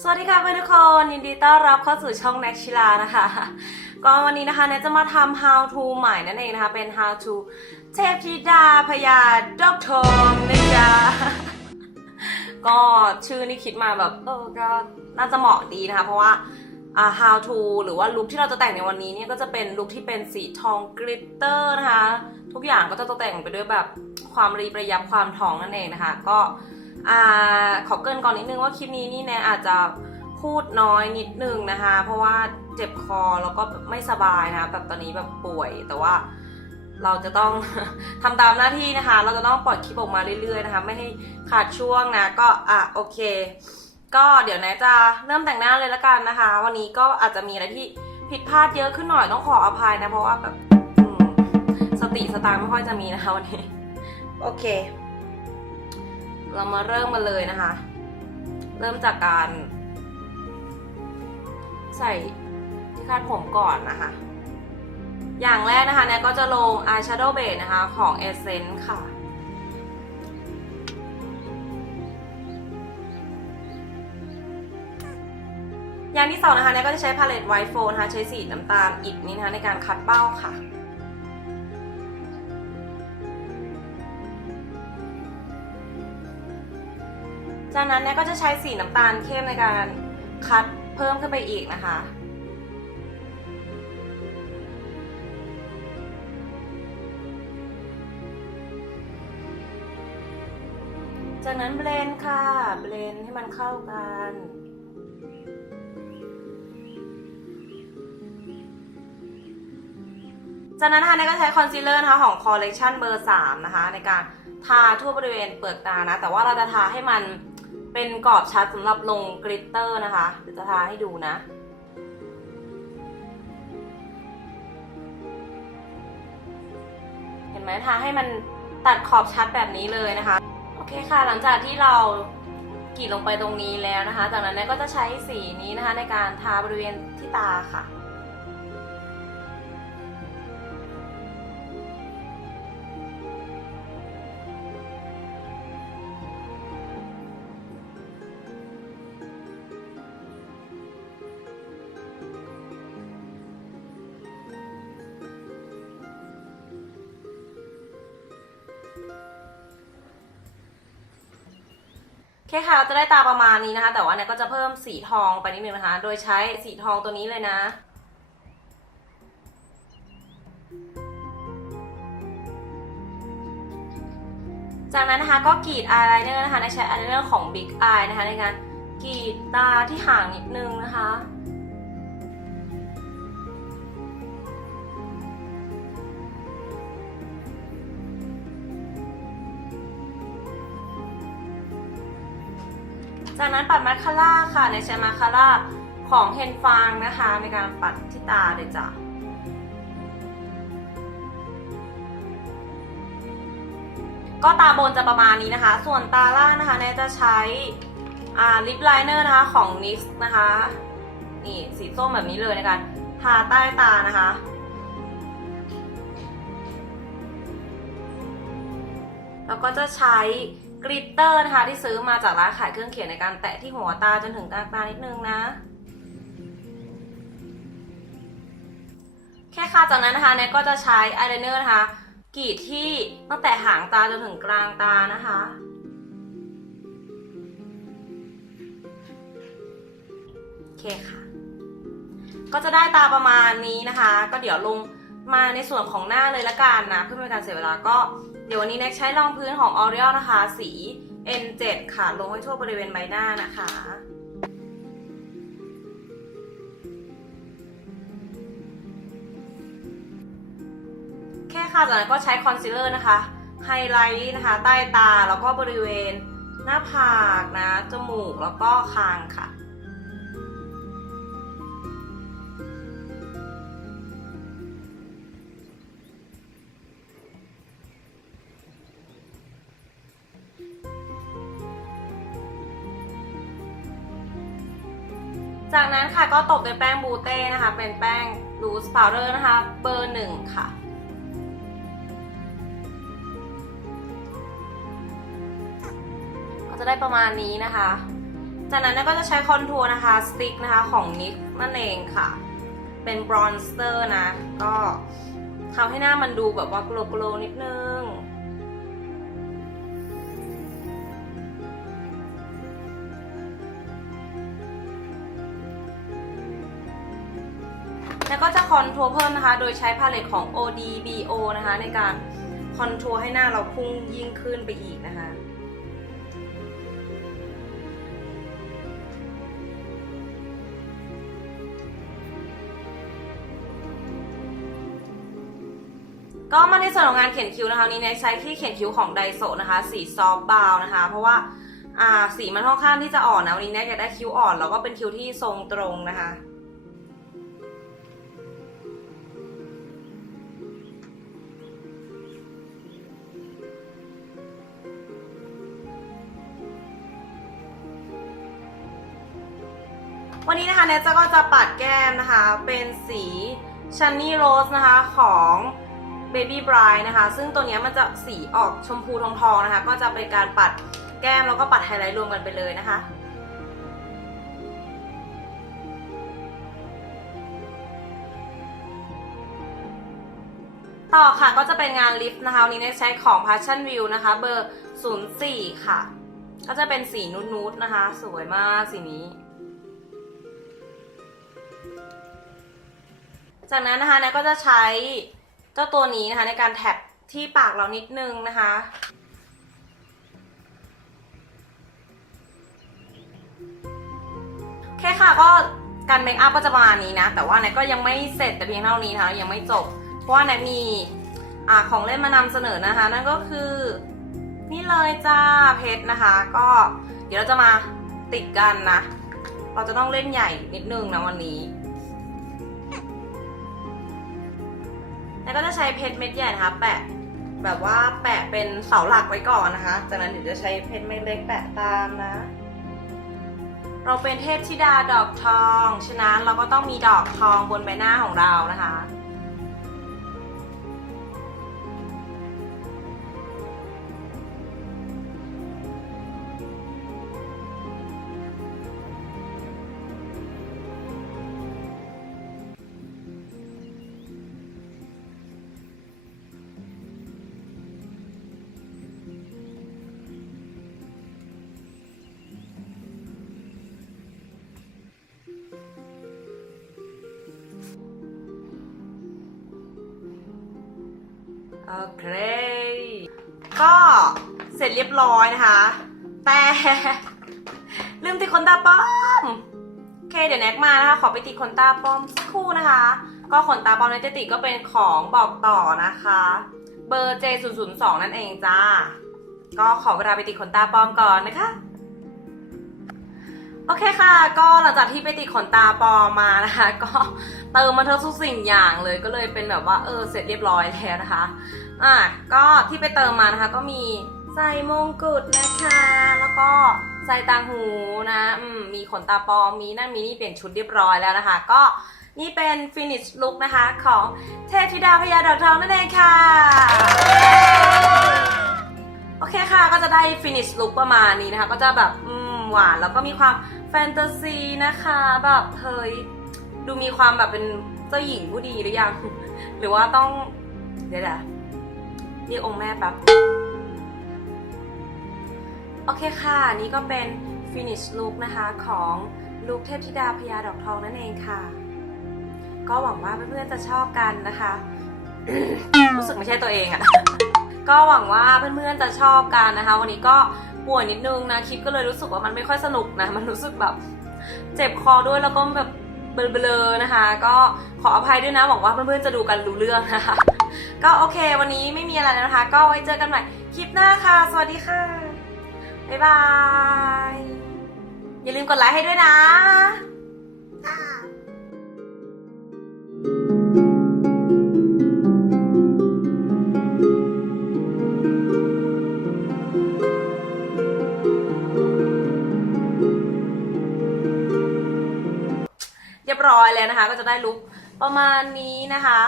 สวัสดีค่ะเพื่อนทุกคนยินดีต้อนรับเข้าสู่ช่องแน็กชิลานะคะ ก็วันนี้นะคะแนทจะมาทำ how to ใหม่นั่นเองนะคะ เป็น how to เทพธิดาพญาดอกทองนะจ๊ะก็ชื่อนี่คิดมาแบบเออก็น่าจะเหมาะดีนะคะ เพราะว่าอ่า how to หรือว่าลุคที่เราจะแต่งในวันนี้เนี่ยก็จะเป็นลุคที่เป็นสีทองกริตเตอร์นะคะ ทุกอย่างก็จะตกแต่งไปด้วยแบบความรีประยับความทองนั่นเองนะคะ ก็ อ่าขอเกินก่อนนิดนึงว่าคลิปนี้นี่แนนอาจจะพูดน้อยนิดนึงนะคะ เพราะว่าเจ็บคอแล้วก็ไม่สบายนะคะแบบตอนนี้แบบป่วยแต่ว่าเราจะต้องทำตามหน้าที่นะคะ เราจะต้องปล่อยคลิปออกมาเรื่อยๆนะคะ ไม่ให้ขาดช่วงนะก็อะโอเค ก็เดี๋ยวแนนจะเริ่มแต่งหน้าเลยละกันนะคะ วันนี้ก็อาจจะมีอะไรที่ผิดพลาดเยอะขึ้นหน่อยต้องขออภัยนะเพราะว่าแบบสติสตางค์ไม่ค่อยจะมีนะคะวันนี้โอเค เรามาเริ่มกันเลยนะคะ เริ่มจากการ ใส่ที่คาดผมก่อนนะคะ อย่างแรกนะคะแนก็จะลง eyeshadow base นะคะ ของ Essence ค่ะอย่างที่สองนะคะแนนก็จะใช้พาเลต white foam นะคะใช้สีน้ำตาลอิฐนี้นะคะในการคัดเบ้าค่ะ จากนั้นเนี่ยก็จะใช้สีน้ำตาลเข้มในการคัดเพิ่มขึ้นไปอีกนะคะ จากนั้นเบลนด์ค่ะ เบลนด์ให้มันเข้ากันจากนั้นนะคะเนี่ยก็ใช้คอนซีลเลอร์นะคะของคอลเลกชันเบอร์3นะคะในการทาทั่วบริเวณเปลือกตานะ แต่ว่าเราจะทาให้มัน เป็นกรอบชัดสำหรับลงกริตเตอร์นะคะเดี๋ยวจะทาให้ดูนะ เห็นไหมทาให้มันตัดขอบชัดแบบนี้เลยนะคะ โอเคค่ะหลังจากที่เรากรีดลงไปตรงนี้แล้วนะคะ จากนั้นก็จะใช้สีนี้นะคะในการทาบริเวณที่ตาค่ะ เคค่ะเราจะได้ตาประมาณนี้นะคะ แต่ว่าเนี่ยก็จะเพิ่มสีทองไปนิดนึงนะคะ โดยใช้สีทองตัวนี้เลยนะจากนั้นนะคะก็กรีดอายไลเนอร์นะคะในใช้อายไลเนอร์ของ Big Eye นะคะในการกรีดตาที่ห่างนิดนึงนะคะ จากนั้นปัดมาคาร่าค่ะในใช้มาคาร่าของเฮนฟางนะคะในการปัดที่ตาเลยจ้ะก็ตาบนจะประมาณนี้นะคะ ส่วนตาล่างนะคะเนจะใช้อ่าลิปไลเนอร์นะคะของ NYX นะคะ นี่สีส้มแบบนี้เลยในการทาใต้ตานะคะ แล้วก็จะใช้ กริตเตอร์นะคะที่ซื้อมาจากร้านขายเครื่องเขียนในการแตะที่หัวตาจนถึงกลางตานิดนึงนะ แค่ค่ะจากนั้นนะคะเนี่ยก็จะใช้อายไลเนอร์นะคะกรีดที่ตั้งแต่หางตาจนถึงกลางตานะคะ โอเคค่ะ ก็จะได้ตาประมาณนี้นะคะ ก็เดี๋ยวลงมาในส่วนของหน้าเลยละกันนะ เพื่อไม่เป็นการเสียเวลาก็ ดี๋ยววันนี้แน็กใช้รองพื้นของ L'Oreal นะคะ สี N7 ค่ะ ลงให้ทั่วบริเวณใบหน้านะคะแค่ค่ะจากนั้นก็ใช้คอนซีลเลอร์นะคะ ไฮไลท์นะคะ ใต้ตา แล้วก็บริเวณหน้าผากนะ จมูก แล้วก็คางค่ะ จากนั้นค่ะก็ตบด้วยแป้งบูเต้นะคะ เป็นแป้ง loose powder นะคะ เบอร์หนึ่งค่ะ ก็จะได้ประมาณนี้นะคะ จากนั้นก็จะใช้คอนทัวร์นะคะสติ๊กนะคะของนิกนั่นเองค่ะ เป็นบรอนสเตอร์นะ ก็ทำให้หน้ามันดูแบบว่าโกลๆนิดนึง แล้วก็จะคอนทัวร์เพิ่มนะคะ โดยใช้พาเลตของ ODBO นะคะ ในการคอนทัวร์ให้หน้าเราพุ่งยิ่งขึ้นไปอีกนะคะก็มาในส่วนของงานเขียนคิ้วนะคะนี้ในใช้ที่เขียนคิ้วของไดโซนะคะ สีซอฟบาวนะคะ เพราะว่าอ่าสีมันค่อนข้างที่จะอ่อนนะวันนี้แนกอยากได้คิ้วอ่อนแล้วก็เป็นคิ้วที่ทรงตรงนะคะ วันนี้นะคะเนสก็จะปัดแก้มนะคะ เป็นสีชันนี่โรสนะคะของ Baby Bride นะคะ ซึ่งตัวเนี้ยมันจะสีออกชมพูทองทองๆนะคะ ก็จะเป็นการปัดแก้มแล้วก็ปัดไฮไลท์รวมกันไปเลยนะคะต่อค่ะก็จะเป็นงานลิฟต์นะคะวันนี้เนใช้ของ Passion View นะคะ เบอร์ 04 ค่ะ ก็จะเป็นสีนูดๆนะคะ สวยมากสีนี้ จากนั้นนะคะนยก็จะใช้เจ้าตัวนี้นะคะในการแท็บที่ปากเรานิดนึงนะคะโอเคค่ะก็การเมคอัพก็จะประมาณนี้นะ แต่ว่าเนก็ยังไม่เสร็จแต่เพียงเท่านี้นะคะยังไม่จบ เพราะว่าเนมีอของเล่นมานำเสนอนะคะ นั่นก็คือ นี่เลยจ้าเพชรนะคะ ก็เดี๋ยวเราจะมาติดกันนะ เราจะต้องเล่นใหญ่นิดนึงนะวันนี้ แล้วก็จะใช้เพชรเม็ดใหญ่นะคะ แปะแบบว่าแปะเป็นเสาหลักไว้ก่อนนะคะ จากนั้นเดี๋ยวจะใช้เพชรเม็ดเล็กแปะตามนะ เราเป็นเทพธิดาดอกทอง ฉะนั้นเราก็ต้องมีดอกทองบนใบหน้าของเรานะคะ โอเค ก็เสร็จเรียบร้อยนะคะ แต่ลืมติดขนตาป้อม โอเคเดี๋ยวแน็กมานะคะ ขอไปติดขนตาป้อมสักครู่นะคะ ก็ขนตาป้อมในเจติก็เป็นของบอกต่อนะคะ เบอร์ J002 นั่นเองจ้า ก็ขอเวลาไปติดขนตาปลอมก่อนนะคะ โอเคค่ะ ก็หลังจากที่ไปติดขนตาปลอมมานะคะ ก็เติมมาทั้งทุกสิ่งอย่างเลยก็เลยเป็นแบบว่าเออเสร็จเรียบร้อยแล้วนะคะ อะก็ที่ไปเติมมานะคะ ก็มีใส่มงกุฎนะคะ แล้วก็ใส่ต่างหูนะอืมมีขนตาปลอมมีนั่นมีนี่เปลี่ยนชุดเรียบร้อยแล้วนะคะ ก็นี่เป็น finish look นะคะของเทพธิดาพญาดอกทองนั่นเองค่ะ โอเคค่ะก็จะได้ finish look ประมาณนี้นะคะ ก็จะแบบอืม หวาน แล้วก็มีความแฟนตาซีนะคะแบบเฮ้ยดูมีความแบบเป็นเจ้าหญิงผู้ดีหรือยัง หรือว่าต้อง เดี๋ยวนะเรียกองค์แม่แป๊บโอเคค่ะ นี่ก็เป็น finish look นะคะของลุคเทพธิดาพญาดอกทองนั่นเองค่ะ ก็หวังว่าเพื่อนๆจะชอบกันนะคะ รู้สึกไม่ใช่ตัวเองอะก็หวังว่าเพื่อนๆจะชอบกันนะคะ วันนี้ก็ ป่วยนิดนึงนะคลิปก็เลยรู้สึกว่ามันไม่ค่อยสนุกนะ มันรู้สึกแบบเจ็บคอด้วยแล้วก็แบบเบลอๆนะคะ ก็ขออภัยด้วยนะหวังว่าเพื่อนๆจะดูกันรู้เรื่องนะคะ ก็โอเค วันนี้ไม่มีอะไรนะคะ ก็ไว้เจอกันใหม่คลิปหน้าค่ะ สวัสดีค่ะ บ๊ายบาย อย่าลืมกดไลค์ให้ด้วยนะ อยแล้วนะคะ ก็จะได้ลุคประมาณนี้นะคะ